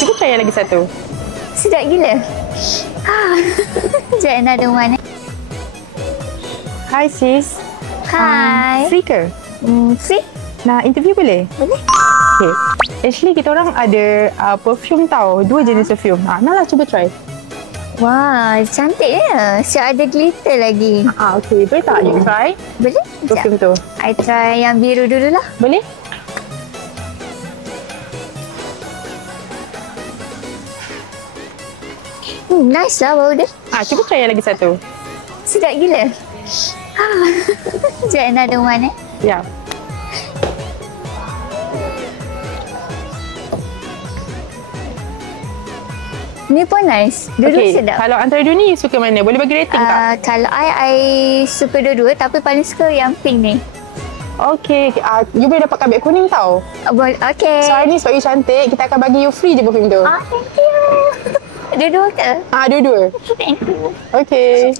Cuba try yang lagi satu. Sedap gila. Sekejap, another one. Hi sis. Hi. Free ke? Free? Nak interview boleh? Boleh? Okay. Actually kita orang ada perfume tau. 2 jenis perfume. Nala cuba try. Wah, cantik ya. Siap ada glitter lagi. Okay. Boleh tak you try Boleh? perfume tu? I try yang biru dulu lah. Boleh? Nice lah bau dia. Cuba try yang lagi satu. Sedap gila. Sekejap, another one Ya. Ni pun nice. Dua-dua Okay. sedap. Kalau antara dua ni you suka mana? Boleh bagi rating tak? Kalau I suka dua-dua tapi paling suka yang pink ni. Okay. You boleh dapat kabel kuning tau. Okay. So hari ni sebab you cantik, kita akan bagi you free je perfume tu. Thank you. Dua-dua ke? Dua-dua. Thank you. Okay.